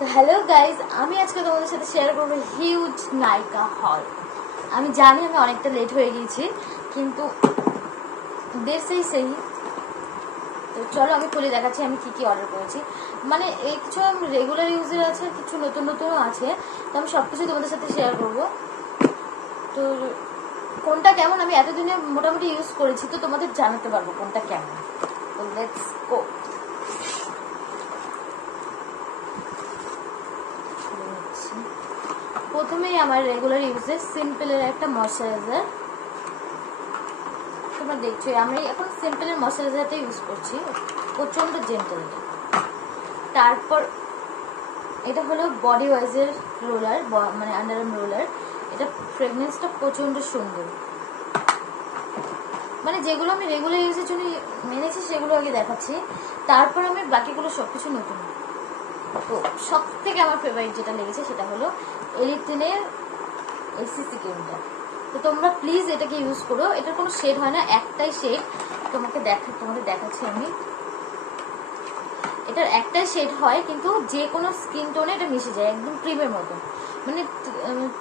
তো hello guys, আমি আজকে তোমাদের সাথে শেয়ার করবো হিউজ নায়িকা হল। আমি জানি আমি অনেকটা লেট হয়ে গিয়েছি, কিন্তু দের সেই তো চলো আমি খুলে দেখাচ্ছি আমি কি কি অর্ডার করেছি। মানে এই কিছু রেগুলার ইউজের আছে, কিছু নতুন নতুনও আছে, তো আমি সব কিছু তোমাদের সাথে শেয়ার করবো। তো কোনটা কেমন আমি এতদিনে মোটামুটি ইউজ করেছি, তো তোমাদের জানাতে পারবো কোনটা কেমন। তো লেটস গো। প্রথমেই আমার রেগুলার ইউজের সিম্পলের একটা ময়শ্চারাইজার। তোমরা দেখছো আমি এখন সিম্পলের ময়শ্চারাইজারটা ইউজ করছি, প্রচন্ড জেন্টাল। তারপর এটা হলো বডি ওয়াইজের রোলার, মানে আন্ডারআর্ম রোলার। এটা ফ্রেগনেন্সটা প্রচন্ড সুন্দর। মানে যেগুলো আমি রেগুলার ইউজের জন্য মেনেছি সেগুলো আগে দেখাচ্ছি, তারপর আমি বাকিগুলো সবকিছু নতুন। তো সব থেকে আমার ফেভারিট যেটা লেগেছে সেটা হলো এলিটিনের এসিসি ক্রিমটা। তো তোমরা প্লিজ এটাকে ইউজ করো। এটার কোনো শেড হয় না, একটাই শেড। তোমাদের দেখাচ্ছি আমি। এটার একটাই শেড হয়, কিন্তু যে কোনো স্কিন টোনে এটা মিশে যায়, একদম ক্রিমের মতো, মানে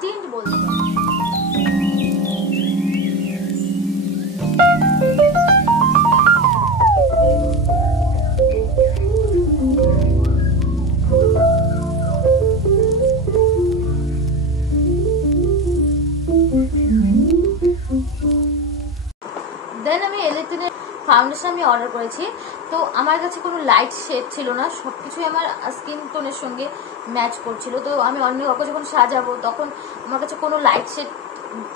টিন্ট বলতে পারো। দেন আমি এলিটিনের ফাউন্ডেশন আমি অর্ডার করেছি। তো আমার কাছে কোনো লাইট শেড ছিল না, সবকিছুই আমার স্কিন টোনের সঙ্গে ম্যাচ করছিল। তো আমি অন্য কাউকে যখন সাজাবো তখন আমার কাছে কোনো লাইট শেড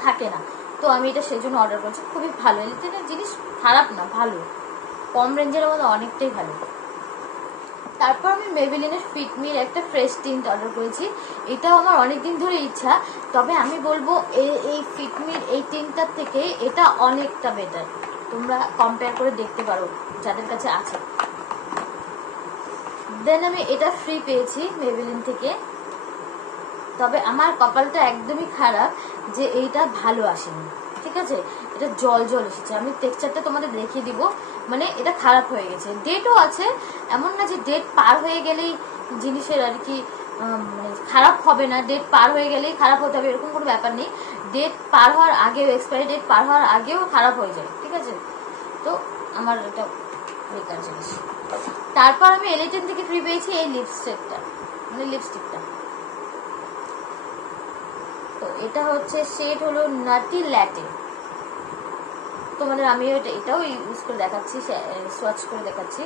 থাকে না, তো আমি এটা সেই জন্য অর্ডার করেছি। খুবই ভালো, এলিটিনের জিনিস খারাপ না, ভালো, কম রেঞ্জের মধ্যে অনেকটাই ভালো। তারপর আমি মেবেলিনের ফিটমির একটা ফ্রেশ টিন্ট অর্ডার করেছি। এটাও আমার অনেকদিন ধরে ইচ্ছা, তবে আমি বলবো এই ফিটমির এই টিন্টটার থেকে এটা অনেকটা বেটার। তোমরা কম্পেয়ার করে দেখতে পারো যাদের কাছে আছে। দেন আমি এটা ফ্রি পেয়েছি মেবেলিন থেকে, তবে আমার কপালটা একদমই খারাপ যে এইটা ভালো আসেনি। ঠিক আছে, এটা জল জল এসেছে। আমি টেক্সচারটা তোমাদের দেখিয়ে দিব। মানে এটা খারাপ হয়ে গেছে, ডেটও আছে, এমন না যে ডেট পার হয়ে গেলেই জিনিসের আর কি মানে খারাপ হবে না, ডেট পার হয়ে গেলেই খারাপ হতে হবে এরকম কোনো ব্যাপার নেই। ডেট পার হওয়ার আগেও, এক্সপায়ারি ডেট পার হওয়ার আগেও খারাপ হয়ে যায়। ঠিক আছে, তো আমার এটা বেকার জিনিস। তারপর আমি এলিটেন থেকে ফ্রি পেয়েছি এই লিপস্টিকটা, মানে লিপস্টিকটা। তো এটা হচ্ছে শেড হলো নাটি ল্যাটে। তোমাদের আমি এটাও ইউজ করে দেখাচ্ছি, সোয়াচ করে দেখাচ্ছি।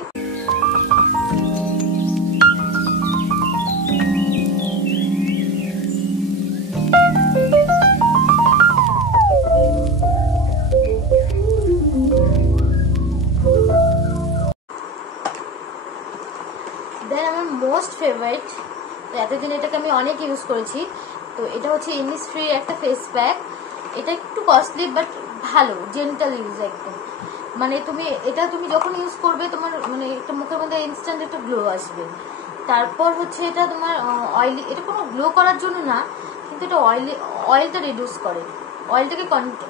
দেন আমার মোস্ট ফেভারিট, তো এতদিন এটাকে আমি অনেক ইউজ করেছি। তো এটা হচ্ছে ইনিসফ্রি একটা ফেস প্যাক। এটা একটু কস্টলি বাট ভালো, জেন্টাল ইউজ একদম। মানে তুমি যখন ইউজ করবে তোমার মানে একটা মুখের মধ্যে ইনস্ট্যান্ট একটা গ্লো আসবে। তারপর হচ্ছে এটা তোমার অয়েলি, এটা কোনো গ্লো করার জন্য না, কিন্তু এটা অয়েলটা রিডিউস করে, অয়েলটাকে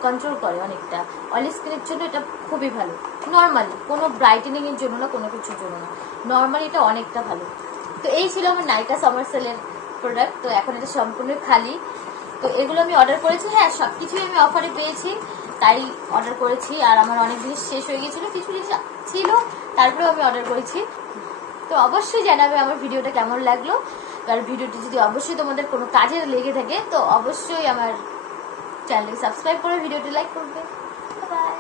কন্ট্রোল করে অনেকটা। অয়েলি স্কিনের জন্য এটা খুবই ভালো। নর্মালি কোনো ব্রাইটেনিং এর জন্য না, কোনো কিছুর জন্য না, নর্মালি এটা অনেকটা ভালো। তো এই ছিল আমার নাইকা সামার সেলের প্রোডাক্ট। তো এখন এটা সম্পূর্ণ খালি। তো এগুলো আমি অর্ডার করেছি, হ্যাঁ সবকিছুই আমি অফারে পেয়েছি তাই অর্ডার করেছি। আর আমার অনেক জিনিস শেষ হয়ে গিয়েছিল, কিছু জিনিস ছিল তারপরেও আমি অর্ডার করেছি। তো অবশ্যই জানাবে আমার ভিডিওটা কেমন লাগলো। আর ভিডিওটি যদি অবশ্যই তোমাদের কোনো কাজে লেগে থাকে তো অবশ্যই আমার চ্যানেলকে সাবস্ক্রাইব করে ভিডিওটি লাইক করবে। বাই।